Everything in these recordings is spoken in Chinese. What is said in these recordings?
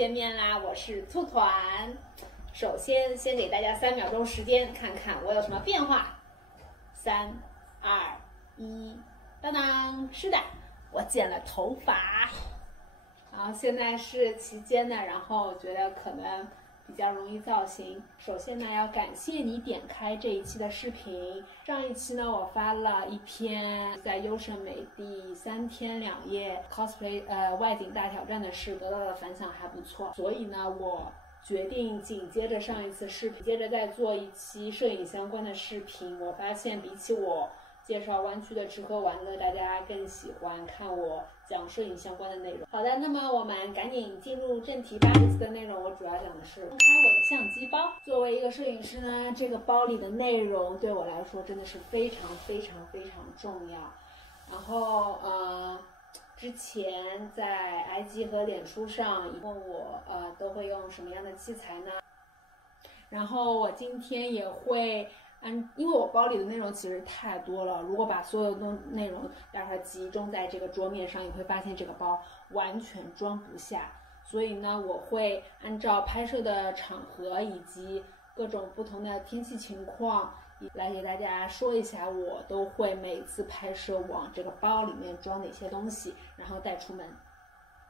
见面啦！我是兔团。首先给大家3秒钟时间，看看我有什么变化。3、2、1，当当！是的，我剪了头发。然后现在是齐肩的，然后觉得可能比较容易造型。首先呢，要感谢你点开这一期的视频。上一期呢，我发了一篇在优胜美地3天2夜 cosplay 外景大挑战的事，得到的反响还不错。所以呢，我决定紧接着上一次视频，接着再做一期摄影相关的视频。我发现比起我介绍湾区的吃喝玩乐，大家更喜欢看我讲摄影相关的内容。好的，那么我们赶紧进入正题吧。这次的内容我主要讲的是公开我的相机包。作为一个摄影师呢，这个包里的内容对我来说真的是非常重要。然后之前在 IG 和脸书上问我都会用什么样的器材呢？然后我今天也会因为我包里的内容其实太多了，如果把所有的内容待会儿集中在这个桌面上，你会发现这个包完全装不下。所以呢，我会按照拍摄的场合以及各种不同的天气情况来给大家说一下，我都会每次拍摄往这个包里面装哪些东西，然后带出门。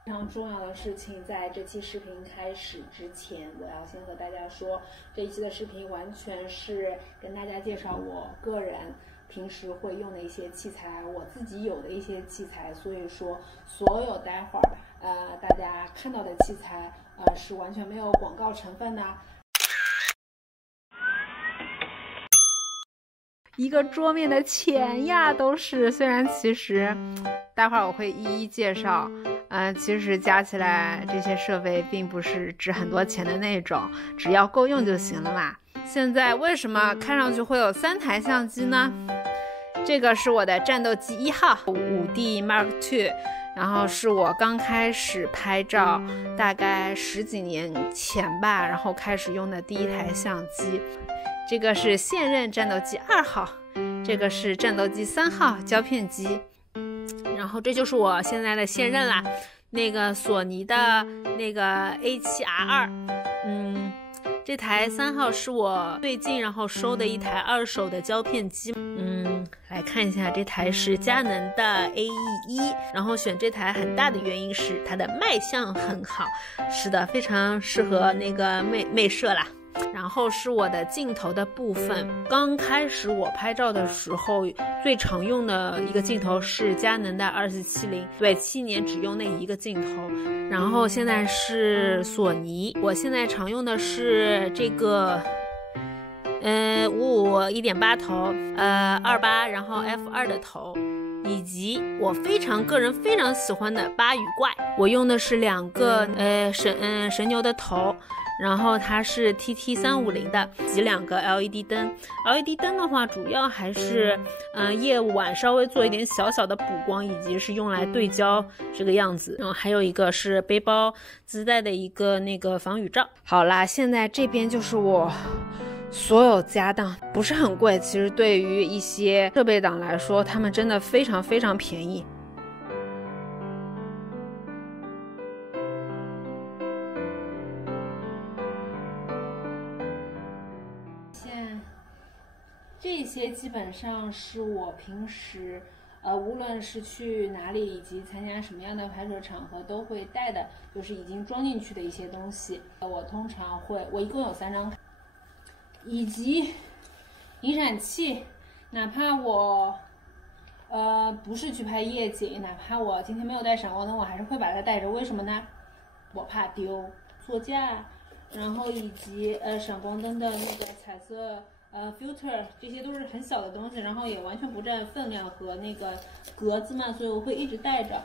非常重要的事情，在这期视频开始之前，我要先和大家说，这一期的视频完全是跟大家介绍我个人平时会用的一些器材，我自己有的一些器材，所以说所有待会儿大家看到的器材是完全没有广告成分的。一个桌面的钱呀都是，虽然其实待会儿我会一一介绍，其实加起来这些设备并不是值很多钱的那种，只要够用就行了嘛。现在为什么看上去会有3台相机呢？这个是我的战斗机1号 5D Mark II， 然后是我刚开始拍照大概10几年前吧，然后开始用的第一台相机。这个是现任战斗机2号，这个是战斗机3号胶片机，然后这就是我现在的现任啦，那个索尼的那个 A7R2，这台3号是我最近然后收的一台二手的胶片机，来看一下，这台是佳能的 AE1， 然后选这台很大的原因是它的卖相很好，是的，非常适合那个妹摄啦。然后是我的镜头的部分，刚开始我拍照的时候最常用的一个镜头是佳能的2470，对，7年只用那一个镜头。然后现在是索尼，我现在常用的是这个55 1.8 头28，然后 F2 的头，以及我个人非常喜欢的巴语怪，我用的是2个神牛的头，然后它是 TT350 的，及2个 LED 灯。LED 灯的话，主要还是夜晚稍微做一点小小的补光，以及是用来对焦这个样子。然后还有一个是背包自带的一个那个防雨罩。好啦，现在这边就是我所有家当，不是很贵，其实对于一些设备党来说，他们真的非常便宜。这些基本上是我平时无论是去哪里以及参加什么样的拍摄场合都会带的，就是已经装进去的一些东西。我通常我一共有3张卡，以及引闪器，哪怕我不是去拍夜景，哪怕我今天没有带闪光灯，我还是会把它带着。为什么呢？我怕丢。座架，然后以及闪光灯的那个彩色filter， 这些都是很小的东西，然后也完全不占分量和那个格子嘛，所以我会一直带着。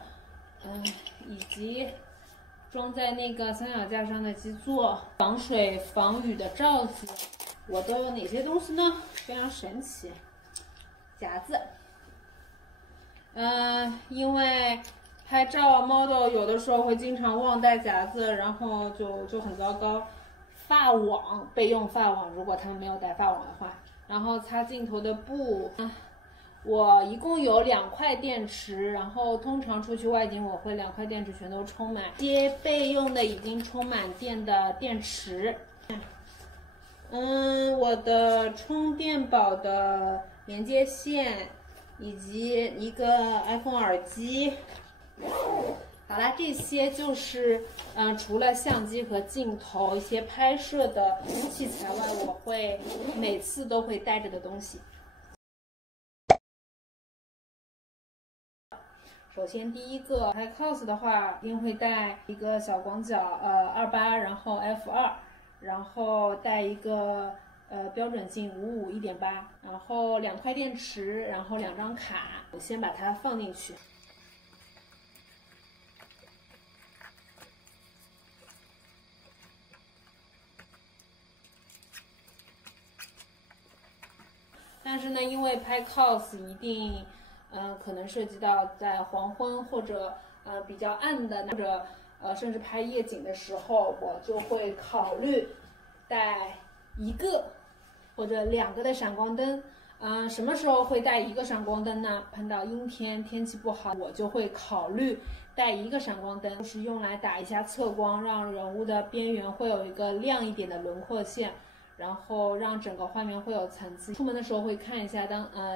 以及装在那个三脚架上的基座，防水防雨的罩子，我都有哪些东西呢？非常神奇，夹子。因为拍照 model 有的时候会经常忘带夹子，然后就很糟糕。发网，备用发网，如果他们没有带发网的话，然后擦镜头的布，我一共有2块电池，然后通常出去外景我会2块电池全都充满，接备用的已经充满电的电池。我的充电宝的连接线，以及一个 iPhone 耳机。好啦，这些就是除了相机和镜头一些拍摄的器材外，我会每次都会带着的东西。首先第一个拍 cos 的话，一定会带一个小广角28，然后 f2， 然后带一个标准镜55 1.8， 然后2块电池，然后2张卡。我先把它放进去。但是呢，因为拍 cos 一定可能涉及到在黄昏或者比较暗的，或者甚至拍夜景的时候，我就会考虑带1个或者2个的闪光灯。什么时候会带1个闪光灯呢？碰到阴天天气不好，我就会考虑带1个闪光灯，就是用来打一下侧光，让人物的边缘会有一个亮一点的轮廓线，然后让整个画面会有层次。出门的时候会看一下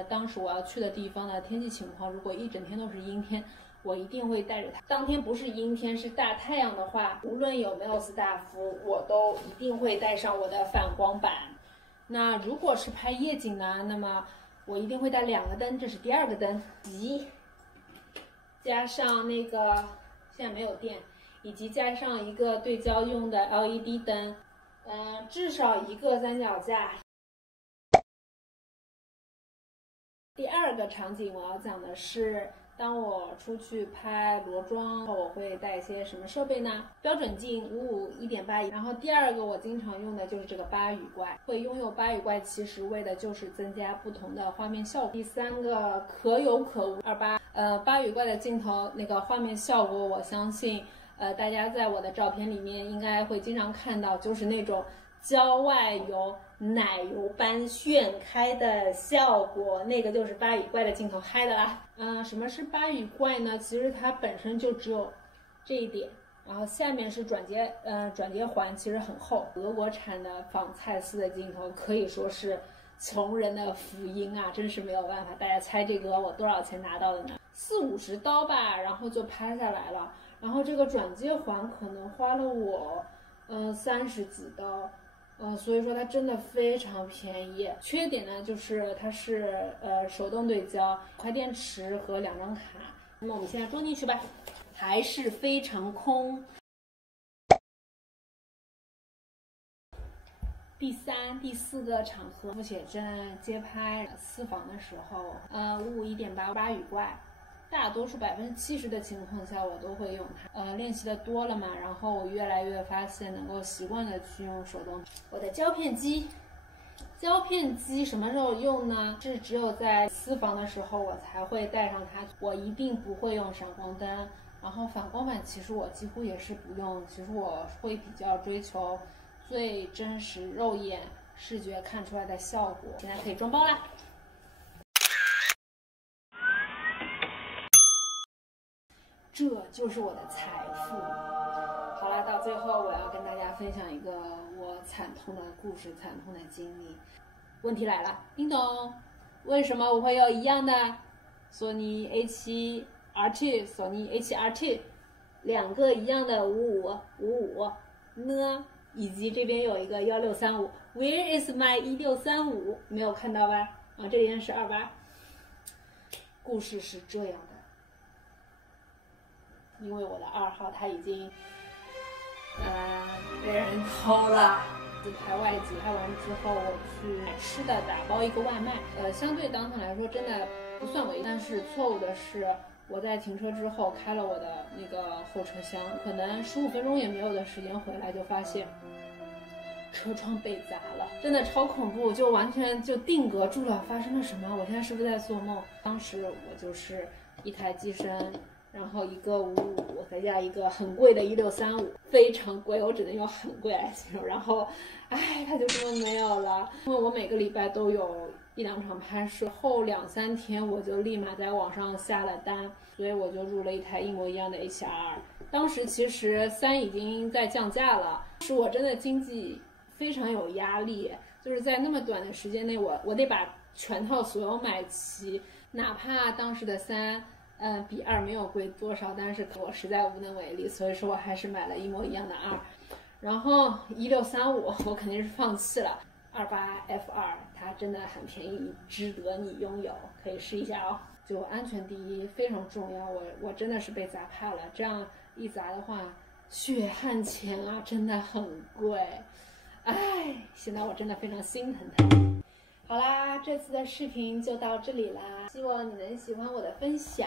当时我要去的地方的天气情况，如果一整天都是阴天，我一定会带着它。当天不是阴天是大太阳的话，无论有没有斯大夫，我都一定会带上我的反光板。那如果是拍夜景呢，那么我一定会带2个灯，这是第2个灯，及加上那个现在没有电，以及加上一个对焦用的 LED 灯。至少1个三脚架。第2个场景我要讲的是，当我出去拍裸妆，我会带一些什么设备呢？标准镜55 1.8，然后第2个我经常用的就是这个巴语怪。会拥有巴语怪其实为的就是增加不同的画面效果。第3个可有可无28，巴语怪的镜头那个画面效果，我相信大家在我的照片里面应该会经常看到，就是那种焦外有奶油般炫开的效果，那个就是巴语怪的镜头嗨的啦。什么是巴语怪呢？其实它本身就只有这一点，然后下面是转接环，其实很厚。俄国产的仿蔡司的镜头可以说是穷人的福音啊，真是没有办法。大家猜这个我多少钱拿到的呢？40、50刀吧，然后就拍下来了。然后这个转接环可能花了我30几刀，所以说它真的非常便宜。缺点呢就是它是手动对焦，1块电池和2张卡。那么我们现在装进去吧，还是非常空。第3、第4个场合，复写真街拍私房的时候，55 1.8巴语怪。大多数70%的情况下我都会用它。练习的多了嘛，然后我越来越发现能够习惯的去用手动。我的胶片机什么时候用呢？是只有在私房的时候我才会带上它。我一定不会用闪光灯，然后反光板其实我几乎也是不用。其实我会比较追求最真实肉眼视觉看出来的效果。现在可以装包啦。这就是我的财富。好了，到最后我要跟大家分享一个我惨痛的故事、惨痛的经历。问题来了，叮咚，为什么我会有一样的索尼 A7R2、索尼 A7R2 2个一样的55呢？以及这边有一个1635 ，Where is my 1635？没有看到吧？这边是28。故事是这样的。因为我的2号他已经被人偷了。自拍外景拍完之后，我去买吃的，打包一个外卖。相对当场来说真的不算违，但是错误的是，我在停车之后开了我的那个后车厢，可能15分钟也没有的时间回来，就发现车窗被砸了，真的超恐怖，就完全就定格住了。发生了什么？我现在是不是在做梦？当时我就是一台机身然后一个55，再加一个很贵的1635，非常贵，我只能用很贵来形容。然后，它就这么没有了。因为我每个礼拜都有1、2场拍摄，后2、3天我就立马在网上下了单，所以我就入了一台一模一样的 H2。当时其实3已经在降价了，是我真的经济非常有压力，就是在那么短的时间内，我得把全套所有买齐，哪怕当时的3。比2没有贵多少，但是我实在无能为力，所以说我还是买了一模一样的2。然后1635我肯定是放弃了，28F2它真的很便宜，值得你拥有，可以试一下哦。就安全第一非常重要，我真的是被砸怕了，这样一砸的话，血汗钱啊，真的很贵，现在我真的非常心疼它。好啦，这次的视频就到这里啦，希望你能喜欢我的分享。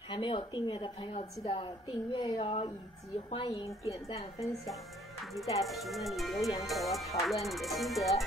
还没有订阅的朋友记得订阅哟，以及欢迎点赞分享，以及在评论里留言和我讨论你的心得。